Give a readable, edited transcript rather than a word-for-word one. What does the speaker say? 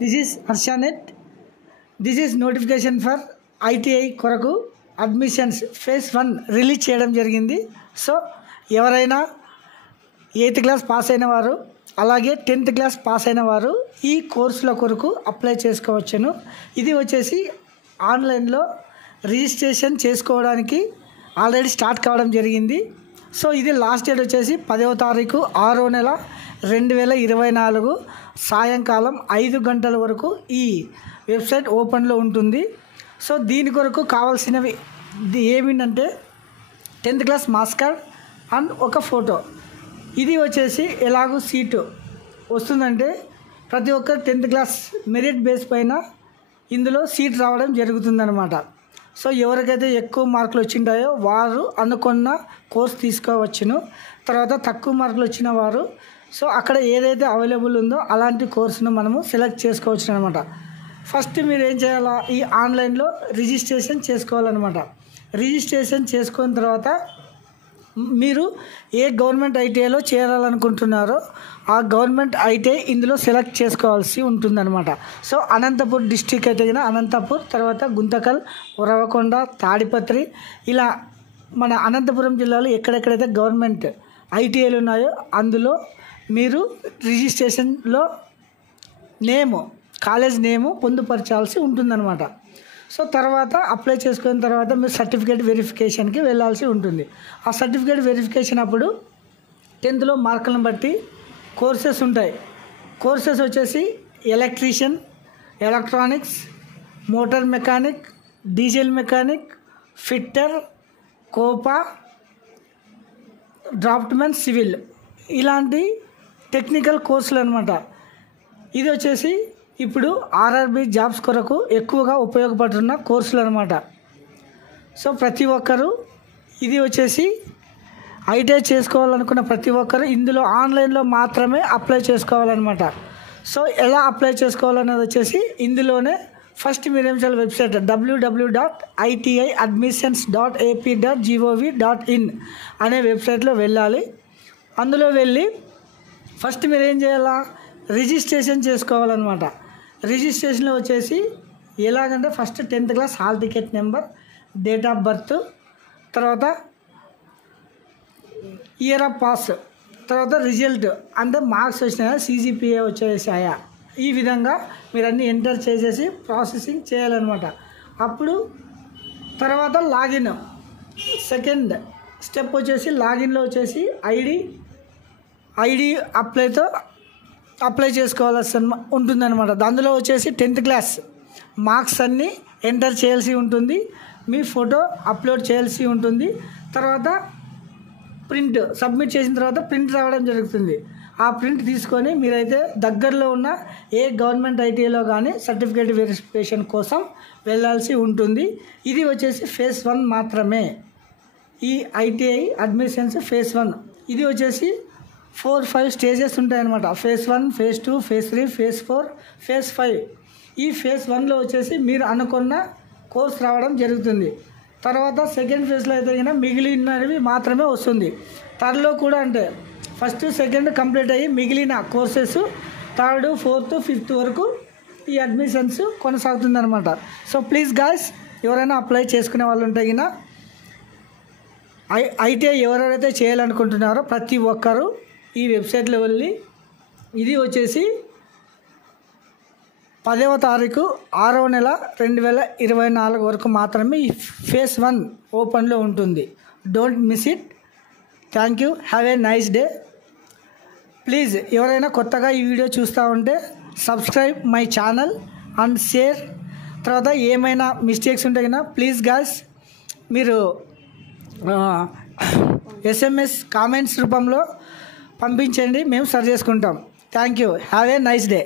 This is Harshanet. This is notification for ITI కొరకు admissions phase 1 release చేయడం జరిగింది. So ఎవరైనా 8th క్లాస్ పాస్ అయిన వారు అలాగే 10th క్లాస్ పాస్ అయిన వారు ఈ కోర్సుల కొరకు అప్లై చేసుకోవచ్చును. ఇది వచ్చేసి ఆన్లైన్లో రిజిస్ట్రేషన్ చేసుకోవడానికి ఆల్రెడీ స్టార్ట్ కావడం జరిగింది. సో ఇది లాస్ట్ డేట్ వచ్చేసి 10వ తారీఖు 6వ నెల 2024 సాయంకాలం 5 గంటల వరకు ఈ వెబ్సైట్ ఓపెన్లో ఉంటుంది. సో దీని కొరకు కావాల్సినవి ఏమిటంటే 10th class marks card and ఒక ఫోటో. ఇది వచ్చేసి ఎలాగూ సీటు వస్తుందంటే ప్రతి ఒక్క 10th క్లాస్ మెరిట్ బేస్ పైన ఇందులో సీట్ రావడం జరుగుతుందన్నమాట. సో ఎవరికైతే ఎక్కువ మార్కులు వచ్చింటాయో వారు అనుకున్న కోర్స్ తీసుకోవచ్చును. తర్వాత తక్కువ మార్కులు వచ్చిన వారు సో అక్కడ ఏదైతే అవైలబుల్ ఉందో అలాంటి కోర్సును మనము సెలెక్ట్ చేసుకోవచ్చు అనమాట. ఫస్ట్ మీరు ఏం చేయాలా, ఈ ఆన్లైన్లో రిజిస్ట్రేషన్ చేసుకోవాలన్నమాట. రిజిస్ట్రేషన్ చేసుకున్న తర్వాత మీరు ఏ గవర్నమెంట్ ఐటీఐలో చేరాలనుకుంటున్నారో ఆ గవర్నమెంట్ ఐటీఐ ఇందులో సెలెక్ట్ చేసుకోవాల్సి ఉంటుందన్నమాట. సో అనంతపూర్ డిస్టిక్ అయితే కనుక అనంతపూర్, తర్వాత గుంతకల్, ఉరవకొండ, తాడిపత్రి, ఇలా మన అనంతపురం జిల్లాలో ఎక్కడెక్కడైతే గవర్నమెంట్ ఐటీఐలు ఉన్నాయో అందులో మీరు రిజిస్ట్రేషన్లో కాలేజ్ నేము పొందుపరచాల్సి ఉంటుందన్నమాట. సో తర్వాత అప్లై చేసుకున్న తర్వాత మీరు సర్టిఫికేట్ వెరిఫికేషన్కి వెళ్ళాల్సి ఉంటుంది. ఆ సర్టిఫికేట్ వెరిఫికేషన్ అప్పుడు 10th మార్కులను బట్టి కోర్సెస్ ఉంటాయి. కోర్సెస్ వచ్చేసి electrician, electronics, motor mechanic, diesel mechanic, fitter, Copa, draughtsmen, civil, ఇలాంటి టెక్నికల్ కోర్సులు అనమాట. ఇది వచ్చేసి ఇప్పుడు ఆర్ఆర్బి జాబ్స్ కొరకు ఎక్కువగా ఉపయోగపడుతున్న కోర్సులు అనమాట. సో ప్రతి ఒక్కరూ ఇది వచ్చేసి ఐటీఐ చేసుకోవాలనుకున్న ప్రతి ఒక్కరు ఇందులో ఆన్లైన్లో మాత్రమే అప్లై చేసుకోవాలన్నమాట. సో ఎలా అప్లై చేసుకోవాలనేది వచ్చేసి ఇందులోనే ఫస్ట్ మీరేం చేయాలి, వెబ్సైట్ www.itiadmissions.ap.gov.in అనే వెబ్సైట్లో వెళ్ళాలి. అందులో వెళ్ళి ఫస్ట్ మీరు ఏం చేయాలా, రిజిస్ట్రేషన్ చేసుకోవాలన్నమాట. రిజిస్ట్రేషన్లో వచ్చేసి ఎలాగంటే first 10th class hall ticket number, date of birth, తర్వాత ఇయర్ ఆఫ్ పాస్, తర్వాత రిజల్ట్ అంటే మార్క్స్ వచ్చినాయా, CGPA వచ్చేసాయా, ఈ విధంగా మీరు అన్నీ ఎంటర్ చేసేసి ప్రాసెసింగ్ చేయాలన్నమాట. అప్పుడు తర్వాత లాగిన్, సెకండ్ స్టెప్ వచ్చేసి లాగిన్లో వచ్చేసి ఐడి అప్లై చేసుకోవాల్సి ఉంటుందన్నమాట. అందులో వచ్చేసి 10th క్లాస్ మార్క్స్ అన్నీ ఎంటర్ చేయాల్సి ఉంటుంది, మీ ఫోటో అప్లోడ్ చేయాల్సి ఉంటుంది. తర్వాత ప్రింట్ సబ్మిట్ చేసిన తర్వాత ప్రింట్ రావడం జరుగుతుంది. ఆ ప్రింట్ తీసుకొని మీరైతే దగ్గరలో ఉన్న ఏ గవర్నమెంట్ ఐటీఐలో కానీ సర్టిఫికేట్ వెరిఫికేషన్ కోసం వెళ్ళాల్సి ఉంటుంది. ఇది వచ్చేసి ఫేజ్ 1 మాత్రమే. ఈ ఐటీఐ అడ్మిషన్స్ ఫేజ్ 1 ఇది వచ్చేసి 4-5 స్టేజెస్ ఉంటాయన్నమాట. Phase 1, phase 2, phase 3, phase 4, phase 5. ఈ ఫేజ్ 1లో వచ్చేసి మీరు అనుకున్న కోర్స్ రావడం జరుగుతుంది. తర్వాత సెకండ్ ఫేజ్లో అయితే కనుక మిగిలినవి మాత్రమే వస్తుంది. థర్డ్లో కూడా అంటే ఫస్ట్, సెకండ్ కంప్లీట్ అయ్యి మిగిలిన కోర్సెస్ 3rd, 4th, 5th వరకు ఈ అడ్మిషన్స్ కొనసాగుతుందన్నమాట. సో ప్లీజ్ గాయ్స్, ఎవరైనా అప్లై చేసుకునే వాళ్ళు ఉంటే కనుక ఐటీఐ ఎవరెవరైతే చేయాలనుకుంటున్నారో ప్రతి ఒక్కరూ ఈ వెబ్సైట్లో వెళ్ళి, ఇది వచ్చేసి 10వ తారీఖు 6వ నెల 2024 వరకు మాత్రమే ఈ ఫేజ్ 1 ఓపెన్లో ఉంటుంది. Don't miss it. Thank you. Have a nice day. Please ఎవరైనా కొత్తగా ఈ వీడియో చూస్తూ ఉంటే subscribe my channel and share. తర్వాత ఏమైనా మిస్టేక్స్ ఉంటే కన్నా ప్లీజ్ గాయ్స్ మీరు SMS కామెంట్స్ రూపంలో పంపించండి, మేము సరి చేసుకుంటాం. Thank you. Have a nice day.